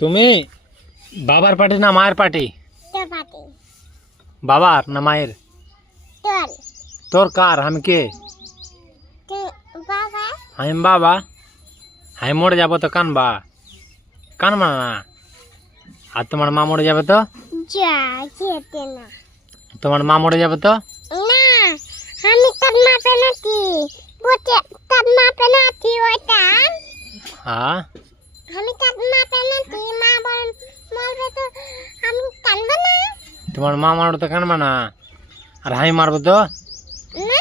তুমি বাবার পার্টি না মায়ের পার্টি? বাবার না মায়ের? তোর কার? আমি কে? আমি বাবা। আমি মরে যাবো তো কানবা? কানবা না। আর তোমার মা মরে যাবে তো? তোমার মা মরে যাবে তো? আমি তোর মা পেনাতি বটে, তোর মা পেনাতি ওটা। হ্যাঁ, আমি তোর মা পেনাতি, মা মরবে তো আমি কানবো না। তোমার মা মারবে তো কানবা না? আর আমি মারবো তো না,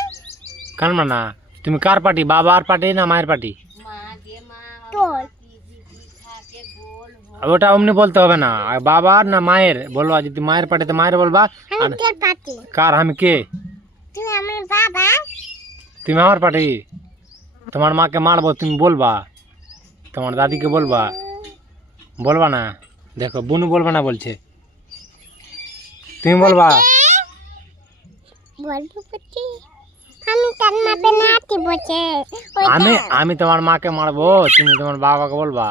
কানবা না? তুমি কার পার্টি? বাবার পার্টি না মায়ের পার্টি? তোর ওটা অমনি বলতে হবে না। আর বাবার না মায়ের বলবা। যদি মায়ের পার্টিতে মায়ের বলবা। আমি তোর পাটি। কার? আমি কে? তুই আমার বাবা। তুমি আমার পার্টি। তোমার মাকে মারবো, তুমি বলবা। তোমার দাদিকে বলবা। বলবা না? দেখো বুনু বলবা না বলছে, তুমি বলবা। বলবো বটে, আমি তোর মা পেনাতি বটে। আমি তোমার মাকে মারবো, তুমি তোমার বাবাকে বলবা।